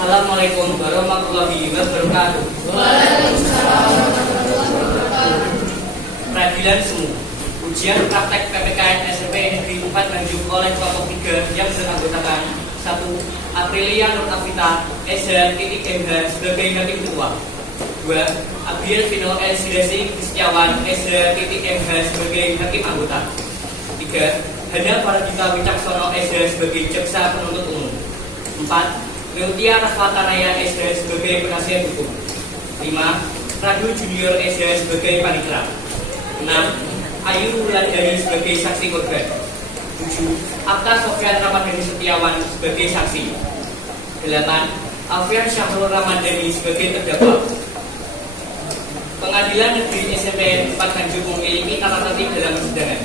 Assalamualaikum warahmatullahi wabarakatuh. Peradilan semu. Ujian praktek PPKN SMP Negeri 4 Nganjuk oleh kelompok 3 yang beranggotakan 1. Aprilia Nur Afita SH.MH sebagai hakim ketua. 2. Abiel Vino L. Silesi Kristiawan SH.MH sebagai hakim anggota. 3. Hana Paradita Wicaksono SH sebagai jaksa penuntut umum. 4. Meutia Rahmatanaya SH sebagai penasihat hukum. 5. Radu Junior SH sebagai panitera. 6. Ayu Wulandari sebagai saksi korban. 7. Akta Sofyan Ramadhani Setiawan sebagai saksi. 8. Alfian Syahrul Ramadhani sebagai terdakwa. Pengadilan Negeri SMP 4 Nganjuk memiliki tata tertib dalam persidangan.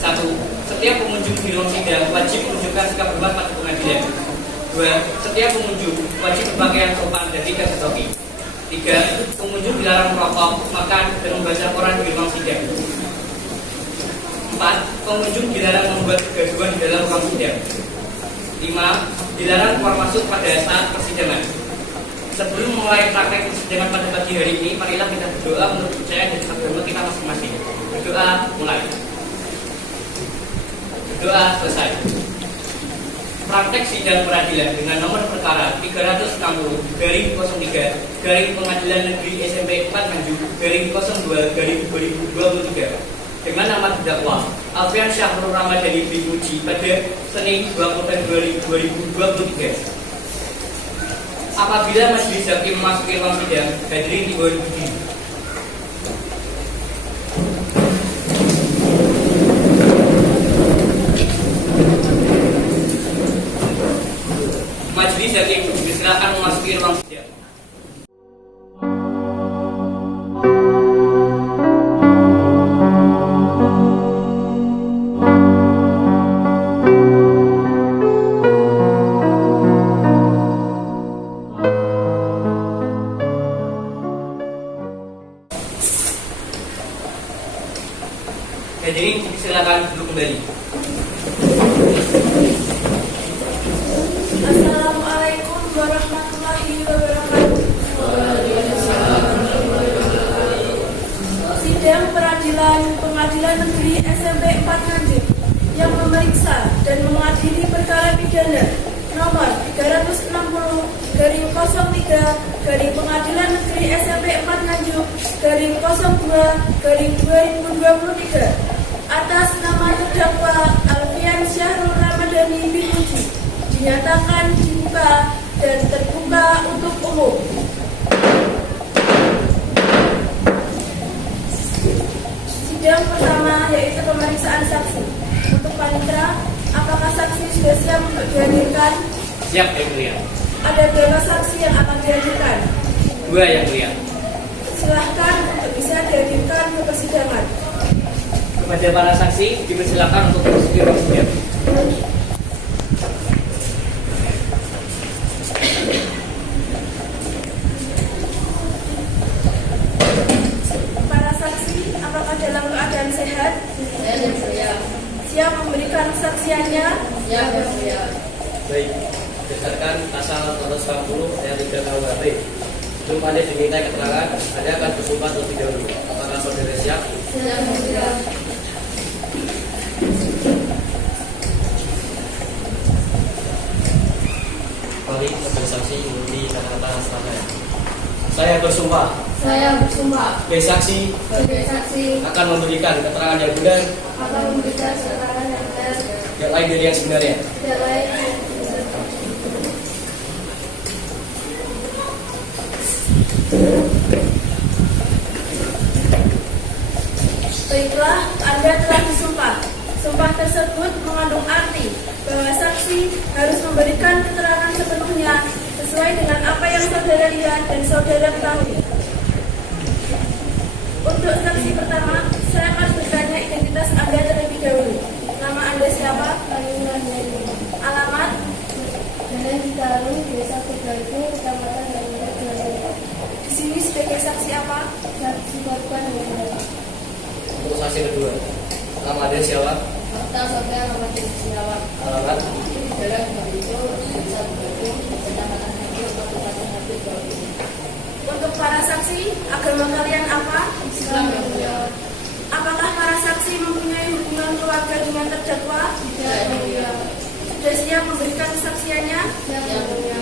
1. Setiap pengunjung di ruang sidang wajib menunjukkan sikap hormat pada pengadilan. 2. Setiap pengunjung wajib berpakaian sopan dan tidak bertopi. 3. Pengunjung dilarang merokok, makan, dan membaca koran di ruang sidang. 4. Pengunjung dilarang membuat kegaduhan di dalam ruang sidang. 5. Dilarang keluar masuk pada saat persidangan. Sebelum memulai praktek persidangan pada pagi hari ini, marilah kita berdoa menurut percaya dan agama kita masing-masing. Berdoa mulai. Berdoa selesai. Praktek sidang peradilan dengan nomor perkara 360/03 Pengadilan Negeri SMP 4 Nganjuk /02/2023 dengan nama terdakwa Alfian Syahrul Ramadhani diuji pada Senin 20 Februari 2023. Apabila majelis hakim memasuki ruang sidang, hadirin dimohon berdiri. Majelis hakim diserahkan memasuki ruang sidang. Hadirin silakan duduk kembali. Assalamualaikum warahmatullahi wabarakatuh. Sidang peradilan Pengadilan Negeri SMP 4 Nganjuk yang memeriksa dan mengadili perkara pidana nomor 360/03 Pengadilan Negeri SMP 4 Nganjuk /02/2023 atas nama terdakwa Alfian Syahrul Ramadhani diuji dinyatakan dibuka dan terbuka untuk umum. Sidang pertama yaitu pemeriksaan saksi. Untuk panitera, apakah saksi sudah siap untuk dihadirkan? Siap, Yang Mulia. Ada berapa saksi yang akan dihadirkan? 2, Yang Mulia. Silahkan untuk bisa dihadirkan ke persidangan. Kepada para saksi dipersilakan untuk memasuki ruang sidang. Para saksi, apakah dalam keadaan sehat? Siap memberikan kesaksiannya? Baik, berdasarkan pasal 140 ayat 3 KUHP, sebelum Anda diminta keterangan, Anda akan bersumpah terlebih dahulu. Apakah saudara siap? Mari kepada saksi mengundi kata-kata selanjutnya. Saya bersumpah sebagai saksi akan memberikan keterangan yang benar yang lain dari yang sebenarnya. Baiklah, Anda telah disumpah. Sumpah tersebut mengandung arti bahwa saksi harus memberikan keterangan sepenuhnya sesuai dengan apa yang saudara lihat dan saudara ketahui. Untuk saksi pertama, saya akan bertanya identitas Anda terlebih dahulu. Nama Anda siapa? Alamat? Di sini sebagai saksi apa? Saksi korban. Untuk saksi kedua, nama Anda siapa? Akta Sofyan Ramadhani Setiawan. Alamat? Jalan Bagitu, Desa Batu, Kecamatan Nganjuk, siap memberikan kesaksiannya? Siap yang mulia.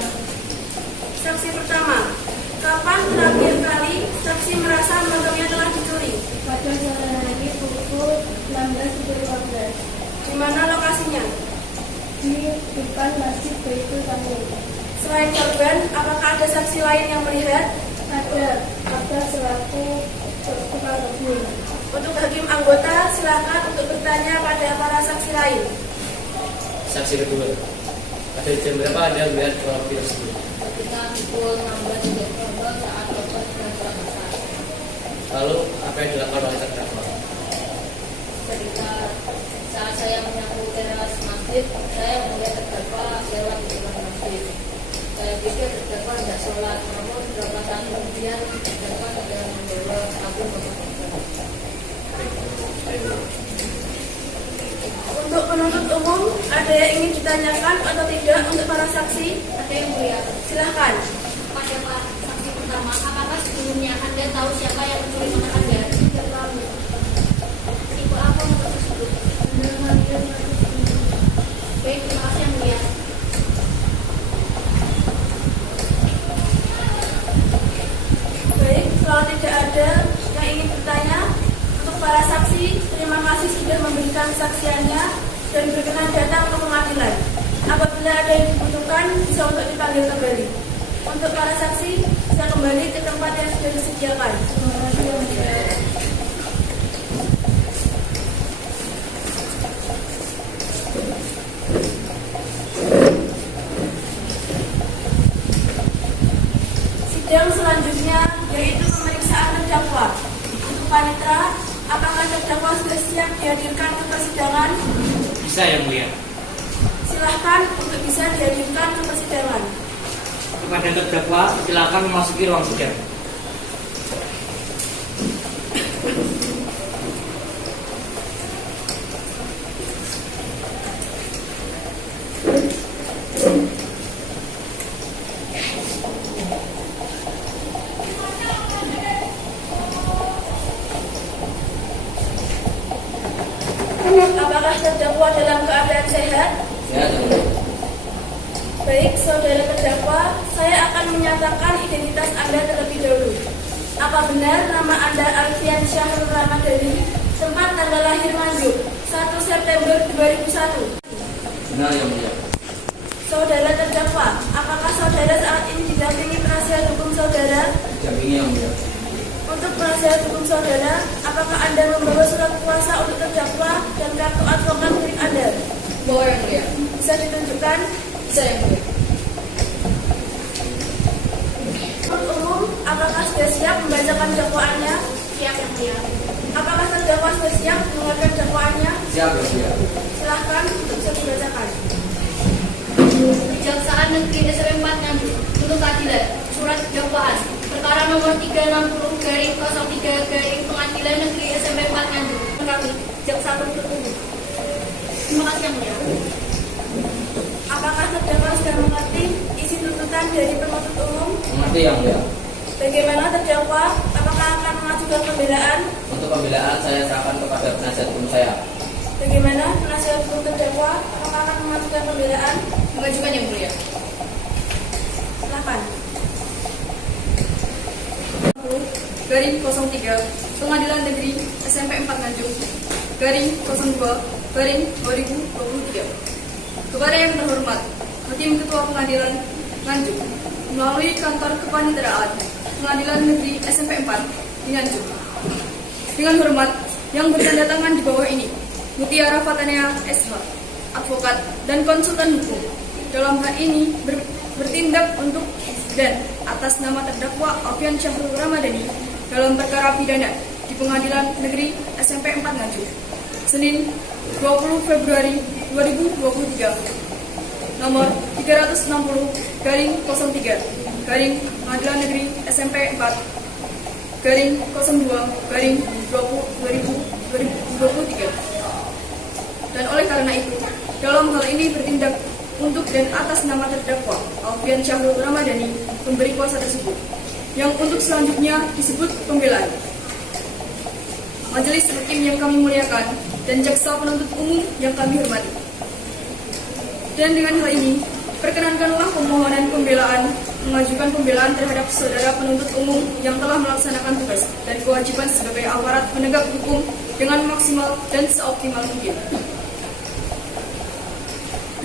Saksi pertama, kapan terakhir kali saksi merasa magamnya telah dicuri? Pada sore hari pukul 16.15 Di mana lokasinya? di depan Masjid Baitul Tamin. Selain korban, apakah ada saksi lain yang melihat? Ada selaku tukang kebun. Untuk hakim anggota, silakan untuk bertanya pada para saksi lain. Saksi kedua, pada jam berapa Anda melihat kronologi tersebut? Ketika pukul 16.00 saat korban sedang sholat asar. Lalu apa yang dilakukan oleh terdakwa? Ketika saat saya menyapu teras masjid, saya melihat terdakwa lewat di depan masjid. Saya pikir terdakwa tidak sholat, namun beberapa saat kemudian terdakwa sedang membawa tabung korban. Untuk penuntut umum, ada yang ingin ditanyakan atau tidak untuk para saksi? Ada yang mulia. Silahkan. Pada Pak saksi pertama, apakah sebelumnya Anda tahu siapa yang mencuri motor Anda? Tidak tahu. Tipe apa motor tersebut? Baik, terima kasih yang mulia. Baik, kalau tidak ada yang ingin bertanya, untuk para saksi, terima kasih sudah memberikan kesaksiannya dan berkenan datang ke pengadilan. Apabila ada yang dibutuhkan, bisa untuk dipanggil kembali. Untuk para saksi, bisa kembali ke tempat yang sudah disediakan. Terima kasih yang mulia. Sidang selanjutnya yaitu pemeriksaan terdakwa. Untuk panitera, apakah terdakwa sudah siap dihadirkan ke persidangan? Bisa yang mulia. Silahkan untuk bisa dihadirkan ke persidangan. Kepada terdakwa, silakan memasuki ruang sidang. Apakah terdakwa dalam keadaan sehat? Ya, teman. Baik, saudara terdakwa, saya akan menyatakan identitas Anda terlebih dahulu. Apa benar nama Anda Alfian Syahrul Ramadhani, tempat tanggal lahir Nganjuk, 1 September 2001? Benar yang mulia. Saudara terdakwa, apakah saudara saat ini didampingi penasihat hukum saudara? Didampingi yang mulia. Untuk penasihat hukum saudara, apakah Anda membawa surat kuasa untuk terdakwa dan kartu advokat milik Anda? Bawa yang mulia. Bisa ditunjukkan? Bisa yang mulia. Untuk umum, apakah sudah siap membacakan dakwaannya? Siap yang mulia. Apakah terdakwa sudah siap mengeluarkan dakwaannya? Siap yang mulia. Silahkan untuk bisa dibacakan. Kejaksaan Negeri SMP 4 Nganjuk untuk keadilan surat dakwaan perkara nomor 360/03 Pengadilan Negeri SMP 4 Nganjuk menawi jaksa penuntut umum. Terima kasih yang mulia. Apakah terdakwa sudah mengerti isi tuntutan dari penuntut umum? Mengerti yang mulia. Bagaimana terdakwa? Apakah akan mengajukan pembelaan? Untuk pembelaan saya serahkan kepada penasihat hukum saya. Bagaimana penasihat hukum terdakwa? Apakah akan mengajukan pembelaan? Mengajukan yang mulia. Silahkan. Garing 03 Pengadilan Negeri SMP 4 Nganjuk Garing 02 Garing 2023. Kepada yang terhormat Hakim Ketua Pengadilan Nganjuk melalui kantor kepaniteraan Pengadilan Negeri SMP 4 di Nganjuk. Dengan hormat yang bertanda tangan di bawah ini, Mutiara Fatanea SH, advokat dan konsultan hukum, dalam hal ini bertindak untuk dan atas nama terdakwa Alfian Syahrul Ramadhani dalam perkara pidana di Pengadilan Negeri SMP 4 Nganjuk, Senin 20 Februari 2023, nomor 360/03 Pengadilan Negeri SMP 4 02/2023. Dan oleh karena itu, dalam hal ini bertindak untuk dan atas nama terdakwa Alfian Syahrul Ramadhani memberi kuasa tersebut, yang untuk selanjutnya disebut pembelaan. Majelis hakim yang kami muliakan dan jaksa penuntut umum yang kami hormati, Dan dengan hal ini, perkenankanlah pemohonan pembelaan mengajukan pembelaan terhadap saudara penuntut umum yang telah melaksanakan tugas dan kewajiban sebagai aparat penegak hukum dengan maksimal dan seoptimal mungkin.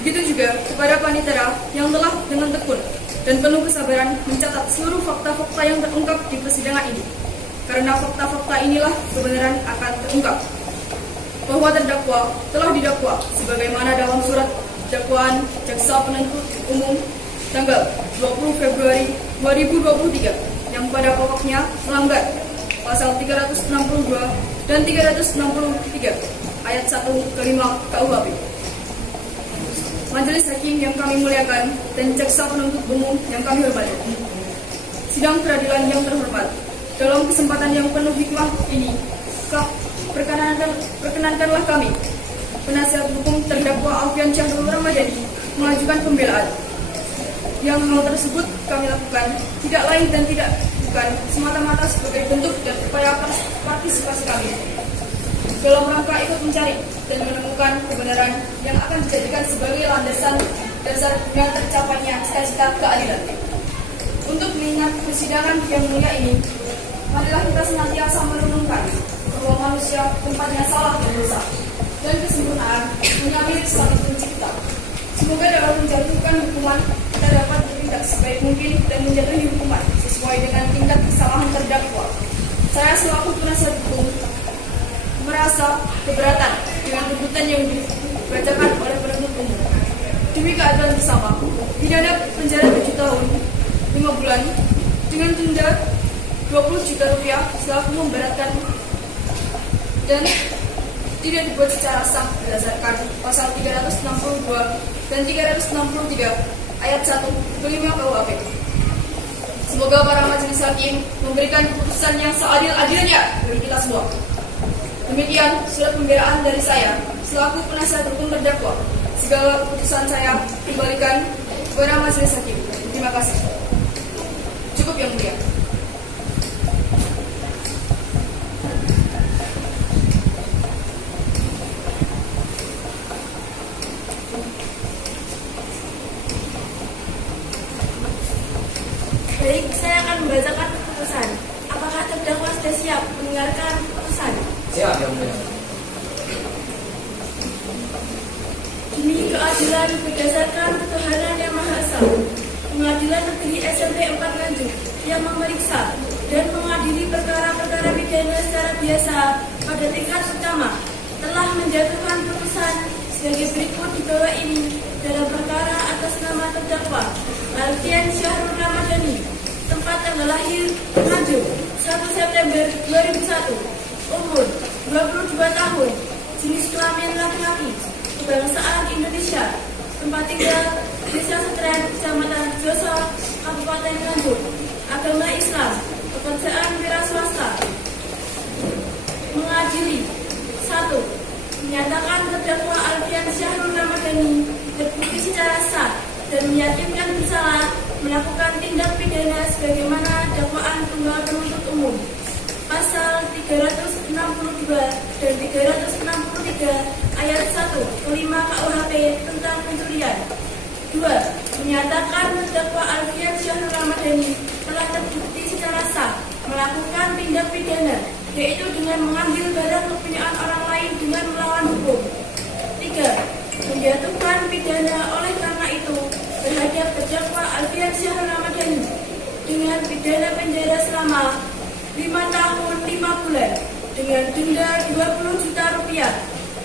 Begitu juga kepada panitera yang telah dengan tekun dan penuh kesabaran mencatat seluruh fakta-fakta yang terungkap di persidangan ini. Karena fakta-fakta inilah kebenaran akan terungkap. Bahwa terdakwa telah didakwa sebagaimana dalam surat dakwaan jaksa penuntut umum tanggal 20 Februari 2023 yang pada pokoknya melanggar pasal 362 dan 363 ayat 1 ke 5 KUHP. Majelis Hakim yang kami muliakan dan jaksa penuntut umum yang kami hormati. Sidang peradilan yang terhormat, dalam kesempatan yang penuh hikmah ini, perkenankanlah kami, penasihat hukum terdakwa Alfian Syahrul Ramadhani, mengajukan pembelaan. Yang hal tersebut kami lakukan tidak lain dan tidak bukan semata-mata sebagai bentuk dan upaya partisipasi kami dalam rangka ikut mencari dan menemukan kebenaran yang akan dijadikan sebagai landasan dasar guna tercapainya cita-cita keadilan. Untuk mengingat persidangan yang mulia ini, marilah kita senantiasa merenungkan bahwa manusia tempatnya salah dan dosa, dan kesempurnaan menyamai Sang Pencipta. Semoga dalam menjatuhkan hukuman kita dapat bertindak sebaik mungkin dan menjatuhi hukuman sesuai dengan tingkat kesalahan terdakwa. Saya selaku penasihat hukum merasa keberatan dengan tuntutan yang dibacakan oleh penuntut umum. Demi keadilan bersama, pidana penjara 7 tahun 5 bulan dengan denda 20 juta rupiah selaku memberatkan dan tidak dibuat secara sah berdasarkan pasal 362 dan 363 ayat 1 ke 5 KUHP. Semoga para majelis hakim memberikan keputusan yang seadil-adilnya bagi kita semua. Demikian surat pembelaan dari saya selaku penasihat hukum terdakwa. Segala keputusan saya dikembalikan kepada majelis hakim. Terima kasih. Cukup yang mulia. Baik, saya akan membacakan keputusan. Apakah terdakwa sudah siap mendengarkan keputusan? Siap, yang mulia. Demi keadilan berdasarkan ketuhanan yang Maha Esa, Pengadilan Negeri SMP 4 Nganjuk yang memeriksa dan mengadili perkara-perkara pidana secara biasa pada tingkat pertama telah menjatuhkan putusan sebagai berikut di bawah ini dalam perkara atas nama terdakwa Alfian Syahrul Ramadhani, tempat tanggal lahir Nganjuk 1 September 2001, umur 22 tahun, jenis kelamin laki-laki, kebangsaan Indonesia, tempat tinggal Desa Setren, Kecamatan Joso, Kabupaten Nganjuk, agama Islam, pekerjaan wira swasta. Mengadili 1. Menyatakan terdakwa Alfian Syahrul Ramadhani terbukti secara sah dan meyakinkan bersalah melakukan tindak pidana sebagaimana dakwaan tunggal penuntut umum pasal 362 dan 363 ayat 1 ke 5 KUHP tentang pencurian. 2. Menyatakan terdakwa Alfian Syahrul Ramadhani telah terbukti secara sah melakukan tindak pidana, yaitu dengan mengambil barang kepunyaan orang lain dengan melawan hukum. 3. Menjatuhkan pidana oleh karena itu terhadap terdakwa Alfian Syahrul Ramadhani dengan pidana penjara selama 5 tahun 5 bulan dengan denda 20 juta rupiah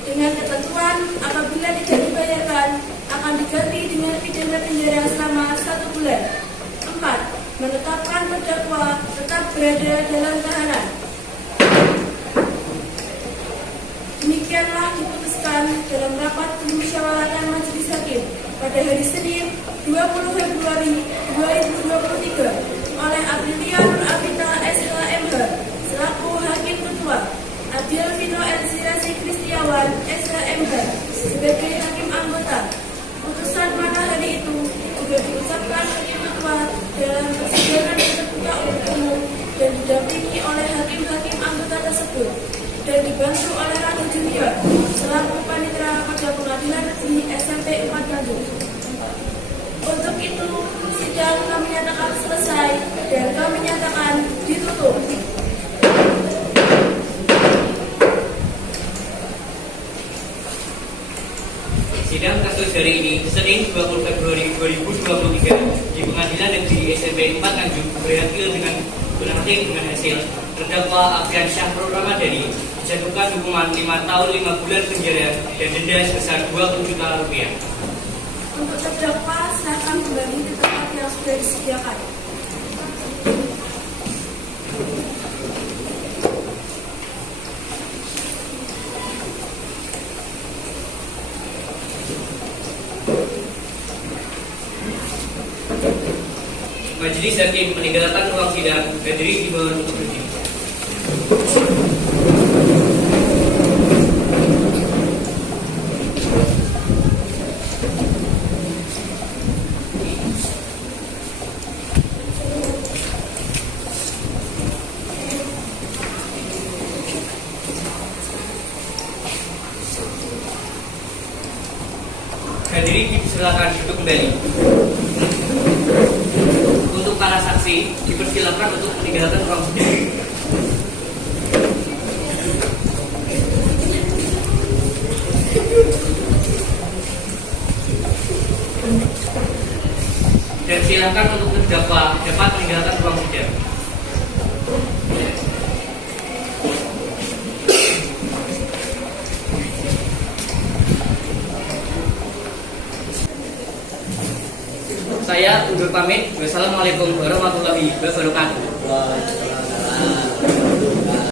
dengan ketentuan apabila tidak dibayarkan akan diganti dengan pidana penjara selama 1 bulan. 4. Menetapkan terdakwa tetap berada dalam tahanan. Demikianlah diputuskan dalam rapat permusyawaratan Majelis Hakim pada hari Senin 20 Februari 2023 oleh Aprilia Nur Afita SHMH selaku Hakim Ketua, Adil Vino Elsirasi Kristiawan SHMH sebagai Hakim Anggota. Putusan pada hari itu juga diucapkan Hakim Ketua dalam persidangan yang terbuka untuk umum dan didampingi oleh hakim-hakim anggota tersebut dan dibantu oleh Ratu Junior selaku panitera pada Pengadilan Negeri SMP 4 Nganjuk. kasus hari ini, Senin 20 Februari 2023 di Pengadilan Negeri SMP 4 Nganjuk berakhir dengan hasil terdakwa Afrian Syahrul Ramadhani dijatuhkan hukuman 5 tahun 5 bulan penjara dan denda sebesar 20 juta rupiah. Untuk terdakwa, silakan kembali ke tempat yang sudah disediakan. Majelis Hakim meninggalkan ruang sidang dan diri dimohon untuk berdiri. Hadirin dipersilakan duduk kembali. Untuk para saksi dipersilakan untuk meninggalkan ruang sidang. Dan silakan untuk terdakwa dapat meninggalkan ruang sidang. Saya undur pamit. Wassalamualaikum warahmatullahi wabarakatuh. Waalaikumsalam.